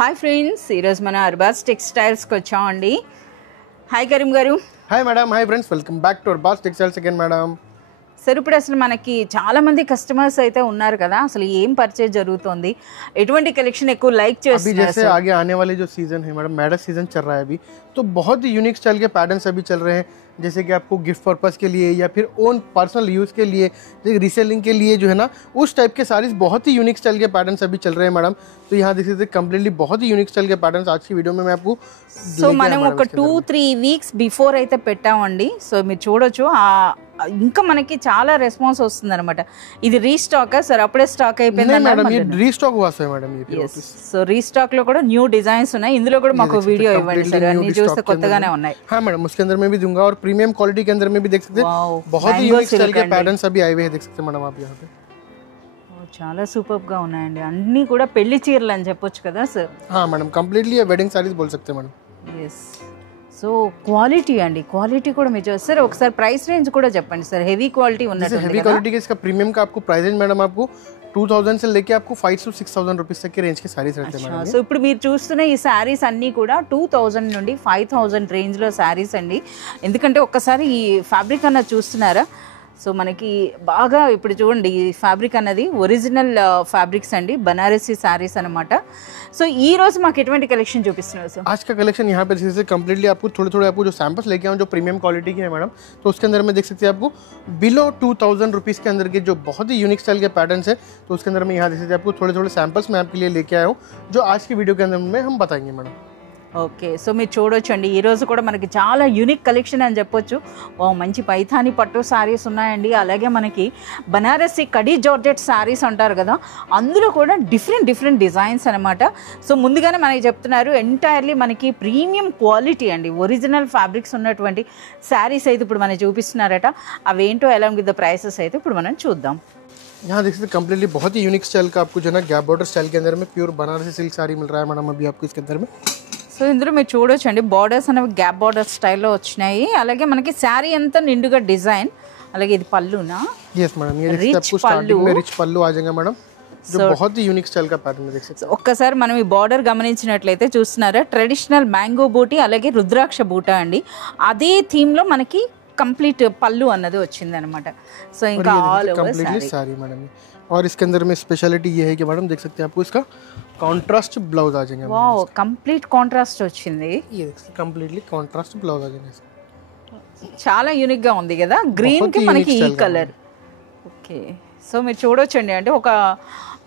Hi friends, ఈరోజు మన అర్బాస్ టెక్స్టైల్స్కి వచ్చామండి. హాయ్ కరీం గారు. Hi madam. Hi friends, welcome back to Arbaz textiles again madam. Sir, ఇప్పుడు అసలు మనకి చాలామంది కస్టమర్స్ అయితే ఉన్నారు కదా, అసలు ఏం పర్చేజ్ జరుగుతుంది, ఎటువంటి కలెక్షన్ ఎక్కువ లైక్ చేస్తున్నారు? अभी जैसे आगे आने वाले जो सीजन है मैडम, मैडस सीजन चल रहा है अभी, तो बहुत ही यूनिक स्टाइल के पैटर्न्स अभी चल रहे हैं, जैसे कि आपको गिफ्ट पर्पस के लिए या फिर ओन पर्सनल यूज़ के लिए, रीसेलिंग के लिए जो है ना, उस टाइप के सारीज बहुत ही यूनिक स्टाइल के पैटर्न्स अभी चल रहे हैं मैडम. तो यहाँ देख सकते हैं कंप्लीटली बहुत ही यूनिक स्टाइल के पैटर्न्स आज की वीडियो में मैं आपको సో మనం ఒక 2-3 వీక్స్ బిఫోర్ అయితే పెట్టామండి. సో మీరు చూడొచ్చు, ఇంకా మనకి చాలా రెస్పాన్స్ వస్తుంది అనమాట. ఇది రీస్టాక్ సార్? అప్పుడే స్టాక్ అయిపోయింది मैडम, ये रीस्टॉक हुआ है मैडम. ये సో రీస్టాక్ లో కూడా న్యూ డిజైన్స్ ఉన్నాయి. ఇందులో కూడా మాకు వీడియో ఇవ్వండి సార్, అన్ని చూస్తే కొత్తగానే ఉన్నాయి. हाँ मैडम, उसके अंदर में भी दूंगा और प्रीमियम क्वालिटी के अंदर में भी देख सकते हैं. बहुत ही यूनिक स्टाइल के पैटर्न्स अभी आए हुए हैं, देख सकते हैं मैडम आप यहाँ पे. చాలా సూపర్ గా ఉన్నాయండి. అన్ని కూడా పెళ్లి చీరలు అని చెప్పొచ్చు కదా సార్? हाँ मैडम, कंप्लीटली ये वेडिंग साड़ीज बोल सकते हैं मैडम. ఎస్. సో క్వాలిటీ అండి, క్వాలిటీ కూడా మీరు సార్ ఒకసారి ప్రైస్ రేంజ్ కూడా చెప్పండి సార్. హెవీ క్వాలిటీ ఉన్నట్టు. हेवी क्वालिटी के इसका प्रीमियम का आपको प्राइस रेंज मैडम आपको 2000 से लेके आपको 5 to 6000 रुपीस तक के रेंज के साड़ीज रहते हैं मैडम. సో ఇప్పుడు మీరు చూస్తున్న ఈ శారీస్ అన్నీ కూడా 2000 నుండి 5000 రేంజ్లో శారీస్ అండి. ఎందుకంటే ఒక్కసారి ఈ ఫ్యాబ్రిక్ అన్నది చూస్తున్నారా? సో మనకి బాగా ఇప్పుడు చూడండి, ఈ ఫ్యాబ్రిక్ అన్నది ఒరిజినల్ ఫ్యాబ్రిక్స్ అండి, బనారसी శారీస్ అనమాట. సో ఈ రోజు మాకు ఎటువంటి కలెక్షన్ చూపిస్తున్నారు సార్? आज का कलेक्शन यहाँ पे जैसे कंप्लीटली आपको थोड़े आपको जो सैंपल्स लेके आऊँ जो प्रीमियम क्वालिटी के हैं मैडम, तो उसके अंदर में देख सकते हैं आपको बिलो 2000 रुपीज़ के अंदर के जो बहुत ही यूनिक स्टाइल के पैटर्न्स है, तो उसके अंदर में यहाँ देख सकते हैं आपको थोड़े सैंपल्स मैं आपके लिए लेके आया हूँ, जो आज की वीडियो के अंदर में हम बताएंगे मैडम. ఓకే. సో మీరు చూడొచ్చండి, ఈరోజు కూడా మనకి చాలా యూనిక్ కలెక్షన్ అని చెప్పొచ్చు. మంచి పైథానీ పట్టు శారీస్ ఉన్నాయండి. అలాగే మనకి బనారసి కడీ జార్జెట్ శారీస్ అంటారు కదా, అందులో కూడా డిఫరెంట్ డిజైన్స్ అనమాట. సో ముందుగానే మనకి చెప్తున్నారు, ఎంటైర్లీ మనకి ప్రీమియం క్వాలిటీ అండి, ఒరిజినల్ ఫ్యాబ్రిక్స్ ఉన్నటువంటి శారీస్ అయితే ఇప్పుడు మనకి చూపిస్తున్నారట. అవేంటో అలాంగ్ విత్ ద ప్రైసెస్ అయితే ఇప్పుడు మనం చూద్దాం. यहाँ देख सकते हैं कंप्लीटली बहुत ही यूनिक स्टाइल का आपको जो है ना गैप बॉर्डर स्टाइल के अंदर में प्योर बनारसी सिल्क साड़ी मिल रहा है मैडम अभी आपको इसके अंदर में. సో ఇందులో మీరు చూడొచ్చు అండి, బార్డర్స్ అనేవి గ్యాప్ బార్డర్ స్టైల్లో వచ్చినాయి. అలాగే మనకి శారీ అంతా నిండుగా డిజైన్. అలాగే ఇది పళ్ళునా? यस मैडम, ये देखिए आपको स्टार्टिंग में रिच पल्लू आ जाएगा मैडम, जो बहुत ही यूनिक स्टाइल का पैटर्न है, देख सकते हैं. ఒక్కసారి మనం ఈ బార్డర్ గమనించినట్లయితే చూస్తున్నారా, ట్రెడిషనల్ మ్యాంగో బూటీ అలాగే రుద్రాక్ష బూటా అండి. అదే థీమ్ లో మనకి కంప్లీట్ పళ్ళు అన్నది వచ్చింది అనమాట. సో ఇంకా ఆల్ ఓవర్ साड़ी मैडम. और इसके अंदर में स्पेशलिटी ये है कि मैडम देख सकते हैं आपको इसका कॉन्ट्रास्ट ब्लाउज आ जाएगा. वाओ, కంప్లీట్ కాంట్రాస్ట్ వచ్చింది. ये देखिए कंप्लीटली कॉन्ट्रास्ट ब्लाउज आ जाएगा. చాలా యూనిక్ గా ఉంది కదా, గ్రీన్ కి మనకి ఈ కలర్. ఓకే. సో మీరు చూడొచ్చండి, అంటే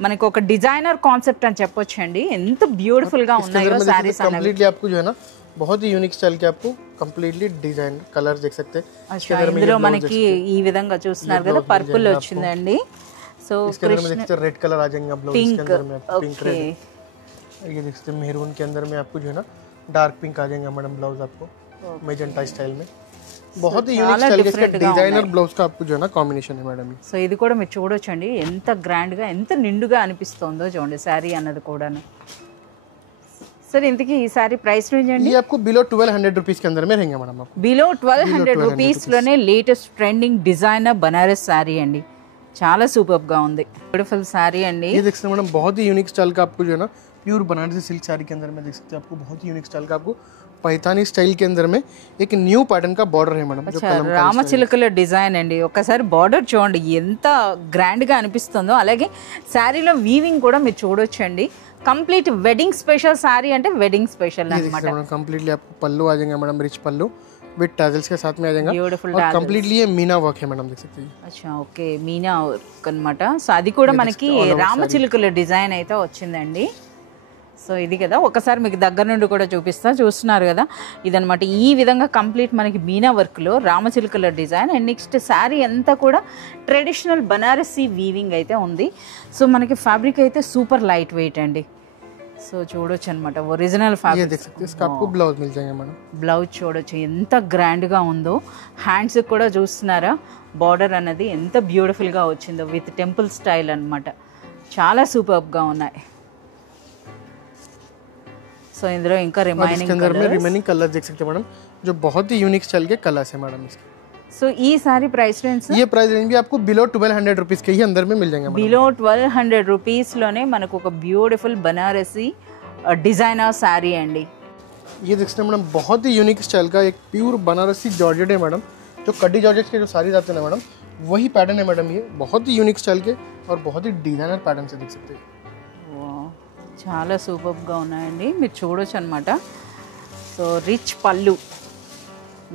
మనకి ఒక డిజైనర్ కాన్సెప్ట్ అని చెప్పొచ్చండి. ఎంత బ్యూటిఫుల్ గా ఉన్నాయో సారీస్ అనేవి. कंप्लीटली आपको जो है ना बहुत ही यूनिक स्टाइल के आपको कंप्लीटली डिजाइन कलर्स देख सकते हैं. अच्छा, ఇందులో మనకి ఈ విధంగా చూస్తున్నారు కదా, పర్పుల్ వచ్చిందండి. సో इसके अंदर में देखते हैं रेड कलर आ जाएगा ब्लाउज के अंदर में, पिंक रेड. ये देख सकते हैं मेहरून के अंदर में आपको जो है ना डार्क पिंक आ जाएगा मैडम ब्लाउज आपको मेजेंटा स्टाइल में. बहुत ही यूनिक स्टाइल के डिजाइनर ब्लाउज का आपको जो है ना कॉम्बिनेशन है मैडम. సో ఇది కూడా మీరు చూడొచ్చండి, ఎంత గ్రాండ్ గా ఎంత నిండుగా అనిపిస్తుందో చూడండి శారీ అన్నది కూడాను. सर ఇంతకీ ఈ సారీ ప్రైస్ రేంజ్ అండి? ये आपको बिलो 1200 रुपीस के अंदर में रहेंगे मैडम. आपको బిలో 1200 రూపీస్ లోనే latest trending designer Banaras sorry అండి. చాలా సూపర్ గా ఉంది, బ్యూటిఫుల్ సారీ అండి. ये देख सकते हैं मैडम बहुत ही यूनिक स्टाइल का आपको जो है ना प्योर बनारसी सिल्क साड़ी के अंदर में देख सकते हैं आपको बहुत ही यूनिक स्टाइल का आपको पैठानी स्टाइल के अंदर में एक न्यू पैटर्न का बॉर्डर है मैडम. రామచిలుకల డిజైన్ అండి. ఒకసారి బార్డర్ చూడండి ఎంత గ్రాండ్ గా అనిపిస్తుందో. అలాగే శారీలో వీవింగ్ కూడా మీరు చూడొచ్చండి. కంప్లీట్ వెడ్డింగ్ స్పెషల్ సారీ అంటే వెడ్డింగ్ స్పెషల్ అన్నమాట. कंप्लीटली आपको पल्लू आ जाएगा madam, rich pallu with tassels के साथ में आ जाएगा. ब्यूटीफुल और कंप्लीटली ये मीना वर्क है मैडम, देख सकते हैं. अच्छा, ఓకే, మీనా వర్క్ అన్నమాట. సో అది కూడా మనకి రామచిలుకల డిజైన్ అయితే వచ్చిందండి. సో ఇది కదా, ఒకసారి మీకు దగ్గర నుండి కూడా చూస్తున్నారు కదా, ఇదనమాట. ఈ విధంగా కంప్లీట్ మనకి మీనా వర్క్లో రామచిలుకల డిజైన్. అండ్ నెక్స్ట్ శారీ అంతా కూడా ట్రెడిషనల్ బనారసీ వీవింగ్ అయితే ఉంది. సో మనకి ఫ్యాబ్రిక్ అయితే సూపర్ లైట్ వెయిట్ అండి. సో చూడొచ్చు అనమాట, ఒరిజినల్ ఫ్యాబ్రిక్. బ్లౌజ్ మిల్ జాయేగా మేడం. బ్లౌజ్ చూడొచ్చు ఎంత గ్రాండ్ గా ఉందో. హ్యాండ్స్ కూడా చూస్తున్నారా, బార్డర్ అన్నది ఎంత బ్యూటిఫుల్ గా వచ్చిందో విత్ టెంపుల్ స్టైల్ అన్నమాట. చాలా సూపర్ గా ఉన్నాయి. సో ఇందులో ఇంకా रिमेनिंग कलर देख सकते हैं मैडम, जो बहुत ही यूनिक स्टाइल के कलर्स है मैडम इसके. సో ఈ సారీ ప్రైస్ రేంజ్? ये प्राइस रेंज भी आपको बिलो 1200 रुपीस के ही अंदर में मिल जाएंगे. बिलो 1200 రూపీస్ లోనే మనకు ఒక బ్యూటిఫుల్ బనారసి డిజైనర్ శారీ అండి. ये देख सकते हैं मैडम, बहुत ही यूनिक स्टाइल का एक प्योर बनारसी जॉर्जेट है मैडम. जो कड्डी जॉर्जेट के जो साड़ीज आते हैं ना मैडम, वही पैटर्न है मैडम. ये बहुत ही यूनिक स्टाइल के और बहुत ही डिजाइनर पैटर्न से देख सकते हैं. చాలా సూపర్గా ఉన్నాయండి, మీరు చూడొచ్చు అనమాట. సో రిచ్ పళ్ళు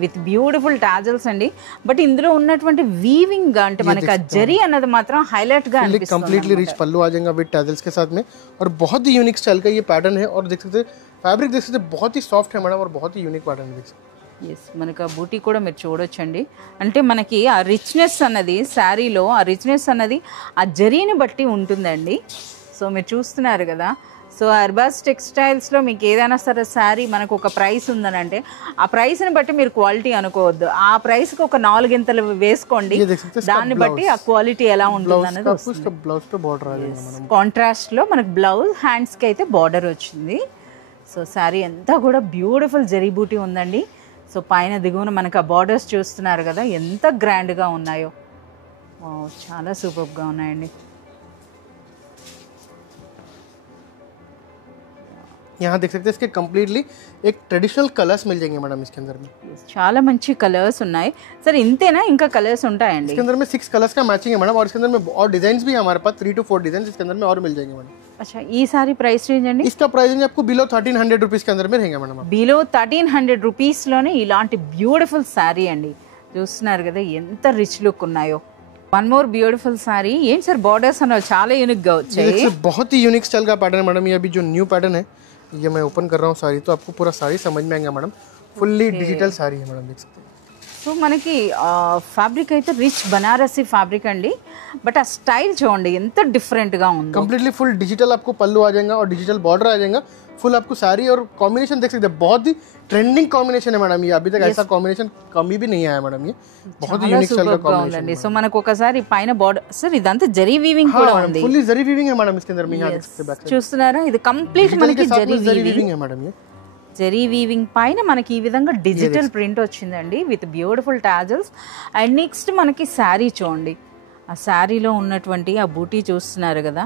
విత్ బ్యూటిఫుల్ టాజల్స్ అండి. బట్ ఇందులో ఉన్నటువంటి వీవింగ్ అంటే మనకి ఆ జరీ అన్నది మాత్రం హైలైట్ గా అనిపిస్తుంది. कंप्लीटली रिच पल्लू आ जाएगा विद टैजल्स के साथ में, और बहुत ही यूनिक स्टाइल का ये पैटर्न है. और देख सकते हैं फैब्रिक देख सकते हैं बहुत ही सॉफ्ट है मैडम, और बहुत ही यूनिक पैटर्न देख सकते हैं. ఎస్, మనకి ఆ బూటీ కూడా మీరు చూడొచ్చండి. అంటే మనకి ఆ రిచ్నెస్ అన్నది శారీలో, ఆ రిచ్నెస్ అన్నది ఆ జరీని బట్టి ఉంటుందండి. సో మీరు చూస్తున్నారు కదా. సో అర్బాస్ టెక్స్టైల్స్లో మీకు ఏదైనా సరే శారీ మనకు ఒక ప్రైస్ ఉందని అంటే ఆ ప్రైస్ని బట్టి మీరు క్వాలిటీ అనుకోవద్దు. ఆ ప్రైస్కి ఒక 4 గింతలు వేసుకోండి, దాన్ని బట్టి ఆ క్వాలిటీ ఎలా ఉంటుంది అనేది వస్తుంది. కాంట్రాస్ట్లో మనకు బ్లౌజ్, హ్యాండ్స్కి అయితే బార్డర్ వచ్చింది. సో శారీ అంతా కూడా బ్యూటిఫుల్ జరీ బూటీ ఉందండి. సో పైన దిగువన మనకు ఆ బార్డర్స్ చూస్తున్నారు కదా ఎంత గ్రాండ్గా ఉన్నాయో. చాలా సూపర్గా ఉన్నాయండి. यहाँ देख सकते हैं इसके कम्प्लीटली एक ट्रेडिशनल कलर्स मिल जाएंगे मैडम इसके अंदर में. చాలా మంచి కలర్స్ ఉన్నాయి. సరే ఇంతేనా, ఇంకా కలర్స్ ఉంటాయండి? इसके अंदर में 6 कलर्स का मैचिंग है मैडम, और इसके अंदर में और डिजाइन भी है हमारे पास 3 to 4 डिजाइन इसके अंदर में और मिल जाएंगे मैडम. अच्छा, ఈ సారీ ప్రైస్ రేంజ్ అండి? इसका प्राइस रेंज आपको बिलो 1300 रुपीज के अंदर में रहेगा मैडम. బిలో 1300 రూపీస్లోనే ఇలాంటి బ్యూటిఫుల్ శారీ అండి. చూస్తున్నారు కదా ఎంత రిచ్ లుక్ ఉన్నాయో. One more beautiful sari. ఏంటి సార్ బార్డర్స్ అన్న చాలా యూనిక్గా వచ్చాయి. बहुत ही यूनिक स्टाइल का पैटर्न है मैडम. ये अभी जो न्यू पैटर्न है, ये मैं ओपन कर रहा हूँ साड़ी, तो आपको पूरा साड़ी समझ में आएगा मैडम. फुल्ली डिजिटल साड़ी है मैडम, देख सकते हैं. సో మనకి ఫ్యాబ్రిక్ అయితే రిచ్ బనారసి ఫ్యాబ్రిక్ అండి. బట్ ఆ స్టైల్ చూడండి ఎంత డిఫరెంట్గా ఉంది. कंप्लीटली फुल डिजिटल आपको पल्लू आ जाएगा और डिजिटल बॉर्डर आ जाएगा. फुल आपको साड़ी और कॉम्बिनेशन देख सकते हैं, बहुत ही ट्रेंडिंग कॉम्बिनेशन है मैडम. ये अभी तक ऐसा कॉम्बिनेशन कभी भी नहीं आया मैडम. ये बहुत ही यूनिक स्टाइल का कॉम्बिनेशन है. సో మనకు ఒకసారి పైన బార్డర్, సార్ ఇదంతా జరీ వీవింగ్ కూడా ఉంది. फुल्ली जरी वीविंग है मैडम इसके अंदर में. यहाँ देख सकते हैं చూస్తున్నారా, ఇది కంప్లీట్ మనకి జరీ वीविंग है मैडम. ये జరీ వీవింగ్ పైన మనకి ఈ విధంగా డిజిటల్ ప్రింట్ వచ్చిందండి with beautiful tassels. And next మనకి శారీ చూడండి, ఆ శారీలో ఉన్నటువంటి ఆ బూటీ చూస్తున్నారు కదా.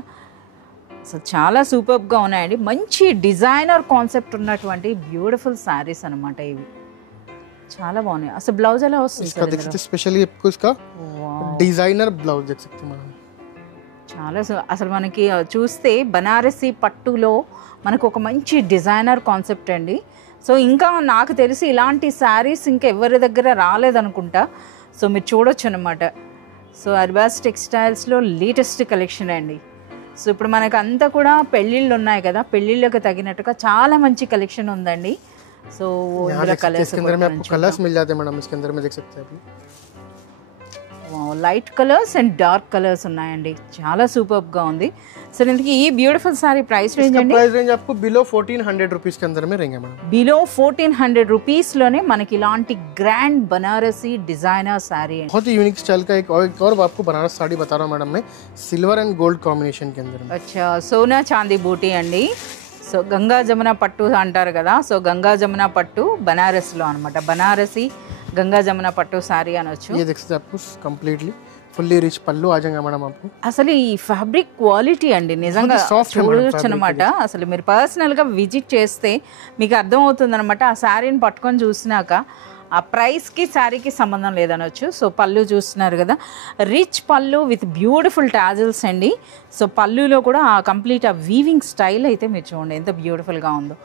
సో చాలా సూపర్గా ఉన్నాయండి. మంచి డిజైనర్ కాన్సెప్ట్ ఉన్నటువంటి బ్యూటిఫుల్ శారీస్ అనమాట ఇవి. చాలా బాగున్నాయి. అసలు బ్లౌజ్ ఎలా వస్తుంది? స్పెషల్లీ इसका डिजाइनर ब्लाउज देख सकते हैं. చాలా అసలు మనకి చూస్తే బనారసి పట్టులో మనకు ఒక మంచి డిజైనర్ కాన్సెప్ట్ అండి. సో ఇంకా నాకు తెలిసి ఇలాంటి శారీస్ ఇంకా ఎవరి దగ్గర రాలేదనుకుంటా. సో మీరు చూడొచ్చు అనమాట. సో అర్బాస్ టెక్స్టైల్స్లో లేటెస్ట్ కలెక్షన్ అండి. సో ఇప్పుడు మనకు అంతా కూడా పెళ్ళిళ్ళు ఉన్నాయి కదా, పెళ్ళిళ్ళకి తగినట్టుగా చాలా మంచి కలెక్షన్ ఉందండి. సో कलर्स मिल जाते हैं मैडम इसके अंदर में, देख सकते हैं. Light colours and dark colours ఉన్నాయండి. చాలా సూపర్గా ఉంది. సరే ఇంతకీ ఈ బ్యూటిఫుల్ సారీ ప్రైస్ రేంజ్ అండి? ప్రైస్ రేంజ్ आपको बिलो 1400 रुपीस के अंदर में रहेंगे मैडम. బిలో 1400 రూపీస్లోనే మనకి ఇలాంటి గ్రాండ్ బనారసి డిజైనర్ సారీ అండి. बहुत ही यूनिक स्टाइल का एक और आपको बनारस साड़ी बता रहा हूँ मैडम मैं, सिल्वर एंड गोल्ड कॉम्बिनेशन के अंदर में. అచ్చా, సోనా చాందీ బూటీ అండి. సో గంగా జమున పట్టు అంటారు కదా. సో గంగా జమున పట్టు బనారస్లో అనమాట. బనారసి గంగా జమున పట్టు సారీ అనొచ్చు. ये देख सकते हैं आपको कंप्लीटली फुल्ली रिच पल्लू आ जाएगा मैडम आपको. అసలు ఈ ఫ్యాబ్రిక్ క్వాలిటీ అండి నిజంగా చూడొచ్చు అనమాట. అసలు మీరు పర్సనల్గా విజిట్ చేస్తే మీకు అర్థమవుతుంది అనమాట. ఆ శారీని పట్టుకొని చూసినాక ఆ ప్రైస్కి శారీకి సంబంధం లేదనొచ్చు. సో పళ్ళు చూస్తున్నారు కదా, రిచ్ పళ్ళు విత్ బ్యూటిఫుల్ టాజల్స్ అండి. సో పళ్ళులో కూడా ఆ కంప్లీట్ ఆ వీవింగ్ స్టైల్ అయితే మీరు చూడండి ఎంత బ్యూటిఫుల్గా ఉందో.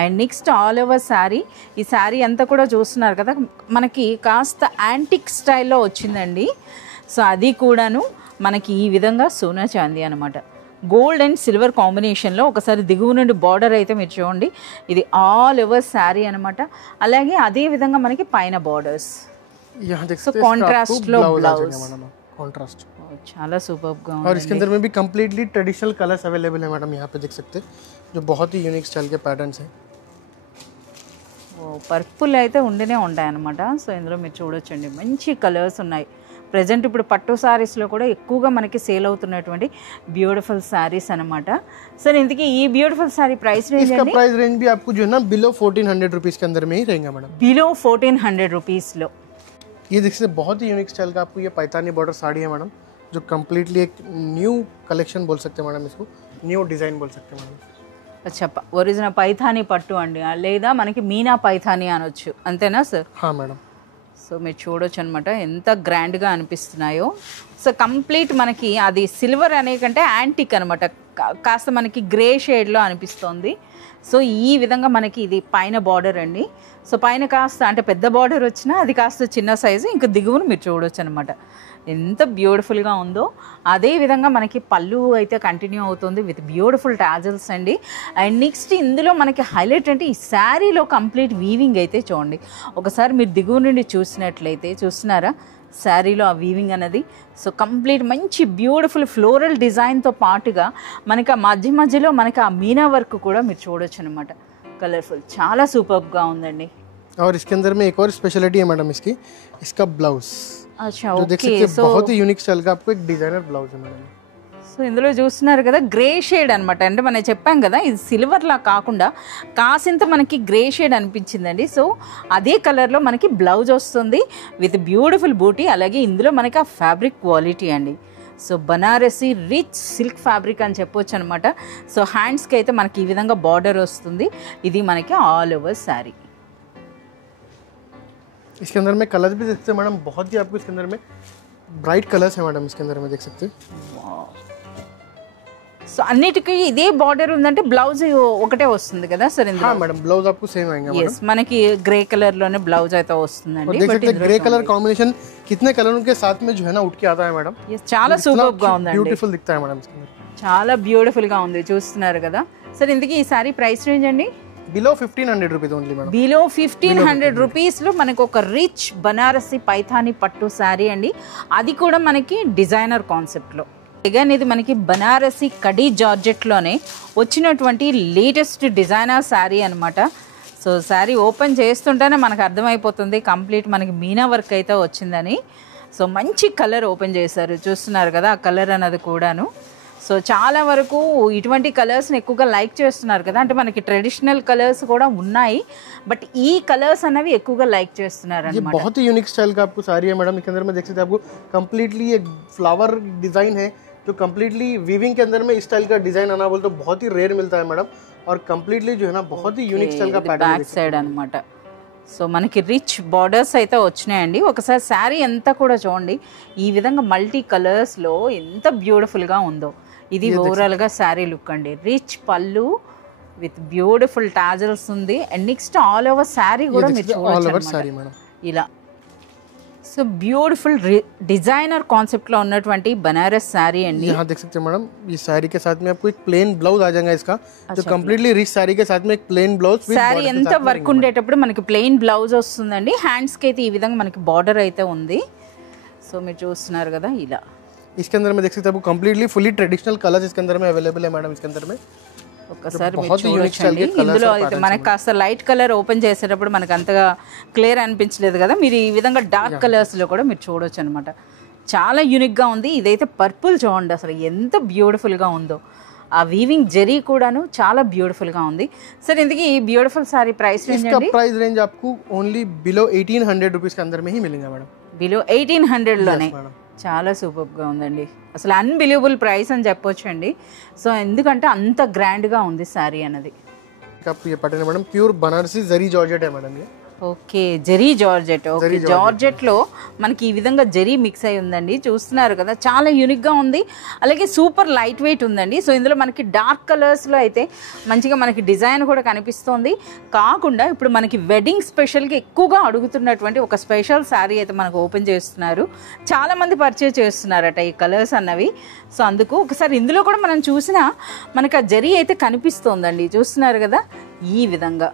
And next all over sari, ఈ శారీ అంతా కూడా చూస్తున్నారు కదా మనకి కాస్త యాంటిక్ స్టైల్లో వచ్చిందండి. సో అది కూడాను మనకి ఈ విధంగా సోనా చాందీ అనమాట. గోల్డ్ అండ్ సిల్వర్ కాంబినేషన్లో ఒకసారి దిగువ నుండి బార్డర్ అయితే మీరు చూడండి, ఇది ఆల్ ఓవర్ శారీ అనమాట. అలాగే అదే విధంగా మనకి పైన బార్డర్స్. సో కాంట్రాస్ట్లో బ్లౌజ్ कॉन्ट्रास्ट చాలా సూపర్గా ఉంది. और इसके अंदर में भी कंप्लीटली ट्रेडिशनल कलर्स अवेलेबल है मैडम. यहाँ पे देख सकते हैं जो बहुत ही यूनिक स्टाइल के पैटर्न्स हैं. పర్పుల్ అయితే ఉండినే ఉంటాయి అనమాట. సో ఇందులో మీరు చూడొచ్చండి మంచి కలర్స్ ఉన్నాయి. ప్రజెంట్ ఇప్పుడు పట్టు శారీస్లో కూడా ఎక్కువగా మనకి సేల్ అవుతున్నటువంటి బ్యూటిఫుల్ శారీస్ అనమాట. సరే ఇంతకీ ఈ బ్యూటిఫుల్ శారీ ప్రైస్ రేంజ్ इसका प्राइस रेंज भी आपको जो है ना बिलो 1400 रुपीस के अंदर में ही रहेगा मैडम. బిలో 1400 రూపీస్లో. ये देख सकते बहुत ही यूनिक स्टाइल का आपको ये पैतानी बॉर्डर साड़ी है मैडम, जो कम्प्लीटली एक न्यू कलेक्शन बोल सकते हैं मैडम. इसको न्यू डिज़ाइन बोल सकते हैं मैडम. అచ్చా ఒరిజినల్ పైథానీ పట్టు అండి, లేదా మనకి మీనా పైథానీ అనొచ్చు, అంతేనా సార్? మేడం. సో మీరు చూడొచ్చు అనమాట ఎంత గ్రాండ్గా అనిపిస్తున్నాయో. సో కంప్లీట్ మనకి అది సిల్వర్ అనే కంటే యాంటిక్ అనమాట, కాస్త మనకి గ్రే షేడ్లో అనిపిస్తుంది. సో ఈ విధంగా మనకి ఇది పైన బార్డర్ అండి. సో పైన కాస్త అంటే పెద్ద బార్డర్ వచ్చినా అది కాస్త చిన్న సైజు, ఇంకా దిగువను మీరు చూడొచ్చు అనమాట ఎంత బ్యూటిఫుల్గా ఉందో. అదేవిధంగా మనకి పళ్ళు అయితే కంటిన్యూ అవుతుంది విత్ బ్యూటిఫుల్ టాజల్స్ అండి. అండ్ నెక్స్ట్ ఇందులో మనకి హైలైట్ అంటే ఈ శారీలో కంప్లీట్ వీవింగ్ అయితే చూడండి. ఒకసారి మీరు దిగువ నుండి చూసినట్లయితే చూస్తున్నారా శారీలో ఆ వీవింగ్ అనేది. సో కంప్లీట్ మంచి బ్యూటిఫుల్ ఫ్లోరల్ డిజైన్తో పాటుగా మనకి ఆ మధ్య మధ్యలో మనకి ఆ మీనా వర్క్ కూడా మీరు చూడొచ్చు అనమాట. కలర్ఫుల్ చాలా సూపర్గా ఉందండి. और इसके अंदर में एक और स्पेशलिटी है मैडम इसकी, इसका ब्लाउज अच्छा जो देख सकते हैं बहुत ही यूनिक स्टाइल का आपको एक डिजाइनर ब्लाउज है मैडम. సో ఇందులో చూస్తున్నారు కదా గ్రే షేడ్ అనమాట, అంటే మనం చెప్పాం కదా ఇది సిల్వర్లా కాకుండా కాసింత మనకి గ్రే షేడ్ అనిపించిందండి. సో అదే కలర్లో మనకి బ్లౌజ్ వస్తుంది విత్ బ్యూటిఫుల్ బూటీ. అలాగే ఇందులో మనకి ఆ ఫ్యాబ్రిక్ క్వాలిటీ అండి. So Banarasi rich silk fabric అని చెప్పొచ్చు అనమాట. సో హ్యాండ్స్కి అయితే మనకి ఈ విధంగా బార్డర్ వస్తుంది. ఇది మనకి ఆల్ ఓవర్ శారీ. इसके अंदर में कलर्स भी देखते हैं मैडम, बहुत ही आपको इसके अंदर में ब्राइट कलर्स है मैडम इसके अंदर में देख सकते हैं. సో అన్నిటికీ ఇదే బార్డర్ ఉందంటే బ్లౌజ్ ఒకటే వస్తుంది కదా సార్? हाँ मैडम ब्लाउज आपको सेम आएंगे मैडम. మనకి గ్రే కలర్ లోనే బ్లౌజ్ అయితే వస్తుందండి. देख सकते हैं ग्रे कलर कॉम्बिनेशन कितने कलरों के साथ में जो है ना उठ के आता है मैडम. చాలా సూపర్ గా ఉందండి, ब्यूटीफुल दिखता है मैडम इसके अंदर. చాలా బ్యూటిఫుల్ గా ఉంది చూస్తున్నారు కదా సార్. ఇందుకే ఈ సారీ ప్రైస్ రేంజ్ అండి below 1500 rupees only madam. Below 1500 rupees లో మనకు ఒక రిచ్ బనారసి పైథానీ పట్టు శారీ అండి. అది కూడా మనకి డిజైనర్ కాన్సెప్ట్ లో. అగైన్ ఇది మనకి బనారసి కడీ జార్జెట్ లోనే వచ్చినటువంటి లేటెస్ట్ డిజైనర్ శారీ అనమాట. సో శారీ ఓపెన్ చేస్తుంటేనే మనకు అర్థమైపోతుంది కంప్లీట్ మనకి మీనా వర్క్ అయితే వచ్చిందని. సో మంచి కలర్ ఓపెన్ చేశారు చూస్తున్నారు కదా, ఆ కలర్ అన్నది కూడాను. సో చాలా వరకు ఇటువంటి కలర్స్ని ఎక్కువగా లైక్ చేస్తున్నారు కదా, అంటే మనకి ట్రెడిషనల్ కలర్స్ కూడా ఉన్నాయి బట్ ఈ కలర్స్ అనేవి ఎక్కువగా లైక్ చేస్తున్నారు ये बहुत ही यूनिक स्टाइल का आपको साड़ी है मैडम. इसके अंदर में देख सकते हैं आपको कम्प्लीटली एक फ्लावर डिजाइन है जो कम्प्लीटली वीविंग के अंदर में इस स्टाइल का डिजाइन आना बोलते तो बहुत ही रेयर मिलता है मैडम. और कम्प्लीटली जो है ना बहुत ही यूनिक स्टाइल का पैटर्न బ్యాక్ సైడ్ అనమాట. సో మనకి రిచ్ బార్డర్స్ అయితే వచ్చినాయండి. ఒకసారి శారీ అంతా కూడా చూడండి ఈ విధంగా మల్టీ కలర్స్లో ఎంత బ్యూటిఫుల్గా ఉందో. ఇది ఓవరాల్గా శారీ లుక్ అండి. రిచ్ పళ్ళు విత్ బ్యూటిఫుల్ టాజల్స్ ఉంది. And next all over sari కూడా మీరు చూడొచ్చు ఇలా. సో బ్యూటిఫుల్ డిజైనర్ కాన్సెప్ట్ లో ఉన్నటువంటి బనారస్ శారీ అండి. यहाँ देख सकते हैं मैडम ये साड़ी के साथ में आपको एक प्लेन ब्लाउज आ जाएगा इसका, जो कम्प्लीटली रिच साड़ी के साथ में एक प्लेन ब्लाउज. శారీ ఎంత వర్క్ ఉండేటప్పుడు మనకి ప్లెయిన్ బ్లౌజ్ వస్తుందండి. హ్యాండ్స్ కి అయితే ఈ విధంగా మనకి బార్డర్ అయితే ఉంది. సో మీరు చూస్తున్నారు కదా ఇలా. इसके अंदर में देख सकते हैं आपको कम्प्लीटली फुली ट्रेडिशनल कलर्स इसके अंदर में अवेलेबल है मैडम. इसके अंदर में ఒకసారి మీరు చూడొచ్చండి. ఇందులో అయితే మనకి కాస్త లైట్ కలర్ ఓపెన్ చేసేటప్పుడు మనకు అంతగా క్లియర్ అనిపించలేదు కదా, మీరు ఈ విధంగా డార్క్ కలర్స్లో కూడా మీరు చూడొచ్చు అనమాట. చాలా యూనిక్గా ఉంది. ఇదైతే పర్పుల్ చూడండి అసలు ఎంత బ్యూటిఫుల్గా ఉందో. ఆ వీవింగ్ జెరీ కూడాను చాలా బ్యూటిఫుల్గా ఉంది. సార్ ఇందుకు ఈ బ్యూటిఫుల్ సారీ ప్రైస్ రేంజ్ इसका प्राइस रेंज आपको ओनली बिलो 1800 रुपीस के अंदर में ही मिलेगा मैडम. బిలో 1800 లోనే. చాలా సూపర్గా ఉందండి, అసలు అన్బిలీవబుల్ ప్రైస్ అని చెప్పొచ్చు అండి. సో ఎందుకంటే అంత గ్రాండ్గా ఉంది శారీ అన్నది. आपको ये पैटर्न है मैडम, प्योर बनारसी जरी जॉर्जेट है मैडम ये. Okay zari georgette. ఓకే జార్జెట్లో మనకి ఈ విధంగా జరీ మిక్స్ అయి ఉందండి చూస్తున్నారు కదా, చాలా యూనిక్గా ఉంది. అలాగే సూపర్ లైట్ వెయిట్ ఉందండి. సో ఇందులో మనకి డార్క్ కలర్స్లో అయితే మంచిగా మనకి డిజైన్ కూడా కనిపిస్తోంది. కాకుండా ఇప్పుడు మనకి వెడ్డింగ్ స్పెషల్గా ఎక్కువగా అడుగుతున్నటువంటి ఒక స్పెషల్ శారీ అయితే మనకు ఓపెన్ చేస్తున్నారు. చాలామంది పర్చేజ్ చేస్తున్నారట ఈ కలర్స్ అన్నవి. సో అందుకు ఒకసారి ఇందులో కూడా మనం చూసినా మనకి ఆ జరీ అయితే కనిపిస్తోందండి చూస్తున్నారు కదా ఈ విధంగా.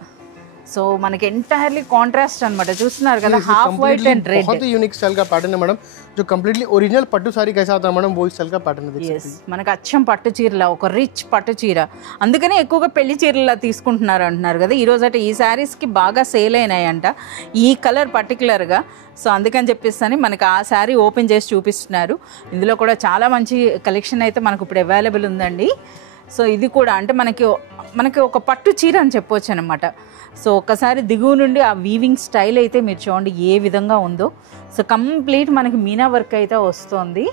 సో మనకి ఎంటైర్లీ కాంట్రాస్ట్ అన్నమాట చూస్తున్నారు కదా, హాఫ్ వైట్ అండ్ రెడ్. बहुत ही यूनिक स्टाइल का पैटर्न है मैडम, जो कंप्लीटली ओरिजिनल पट्टू साड़ी कैसा आता है मैडम वो स्टाइल का पैटर्न है. yes మనకి అచ్చం పట్టు చీరలా ఒక రిచ్ పట్టు చీర, అందుకనే ఎక్కువగా పెళ్లి చీరలా తీసుకుంటున్నారు అంటున్నారు కదా. ఈ రోజు అంటే ఈ శారీస్కి బాగా సేల్ అయినాయంట ఈ కలర్ పర్టికులర్గా. సో అందుకని చెప్పేసి మనకి ఆ శారీ ఓపెన్ చేసి చూపిస్తున్నారు. ఇందులో కూడా చాలా మంచి కలెక్షన్ అయితే మనకు ఇప్పుడు అవైలబుల్ ఉందండి. సో ఇది కూడా అంటే మనకి ఒక పట్టు చీర అని చెప్పొచ్చు అనమాట. సో ఒక్కసారి దిగువ నుండి ఆ వీవింగ్ స్టైల్ అయితే మీరు చూడండి ఏ విధంగా ఉందో. సో కంప్లీట్ మనకి మీనా వర్క్ అయితే వస్తుంది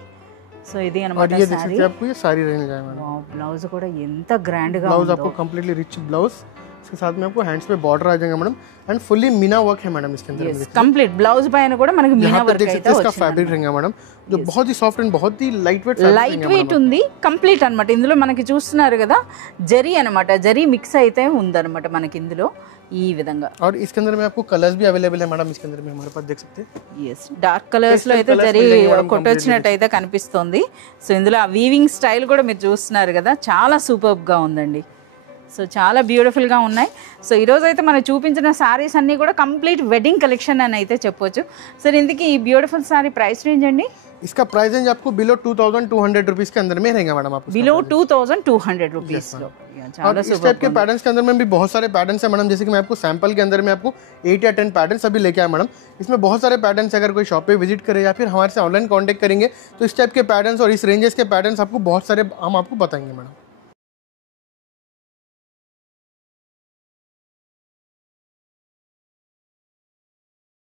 సో ఇది और అన్నమాట ये देख సారీ. सकते हैं आपको ये सारी रेंज है मैडम. బ్లౌజ్ కూడా ఎంత గ్రాండ్ గా ब्लाउज ఉందో. आपको कम्प्लीटली रिच ब्लाउज, इसके साथ में आपको हैंड्स पे बॉर्डर आ जाएगा madam and fully Meena work है मैडम इसके अंदर. కంప్లీట్ బ్లౌజ్ పైన కూడా మనకి మీనా यहाँ पे వర్క్ देख అయితే सकते हैं इसका వచ్చింది. फैब्रिक रहेगा मैडम जो बहुत ही सॉफ्ट एंड बहुत ही लाइट वेट లైట్ వెయిట్ ఉంది, కంప్లీట్ అన్నమాట. ఇందులో మనకి చూస్తున్నారు కదా జరీ అన్నమాట, జరీ మిక్స్ అయితే ఉందన్నమాట మనకి ఇందులో ఈ విధంగా. और इसके अंदर में आपको कलर्स भी अवेलेबल है मैडम. इसके अंदर में हमारे पास देख सकते हैं డార్క్ కలర్స్ లో అయితే జరీ కొట్టొచ్చినట్టు అయితే కనిపిస్తుంది. సో ఇందులో ఆ వీవింగ్ స్టైల్ కూడా మీరు చూస్తున్నారు కదా, చాలా సూపర్బ్ గా ఉందండి. సో చాలా బ్యూటిఫుల్ గా ఉన్నాయి. సో ఈరోజు అయితే మనం చూపించిన సారీస్ అన్నీ కూడా కంప్లీట్ వెడ్డింగ్ కలెక్షన్ అని అయితే చెప్పొచ్చు. సరే ఇందుకు ఈ బ్యూటిఫుల్ సారీ ప్రైస్ రేంజ్ అండి? इसका प्राइस रेंज आपको बिलो 2200 रुपीज के अंदर में रहेगा मैडम. आपको बिलो 2200 रुपीज लो. और इस टाइप के पैटर्न्स के अंदर में भी बहुत सारे पैटर्न्स है मैडम. जैसे कि मैं आपको सैंपल के अंदर में आपको 8 या 10 पैटर्न्स अभी लेके आया मैडम. इसमें बहुत सारे पैटर्न्स अगर कोई शॉप पे विजिट करे या फिर हमारे से ऑनलाइन कांटेक्ट करेंगे तो इस टाइप के पैटर्न्स और इस रेंजेस के पैटर्न्स आपको बहुत सारे हम आपको बताएंगे मैडम.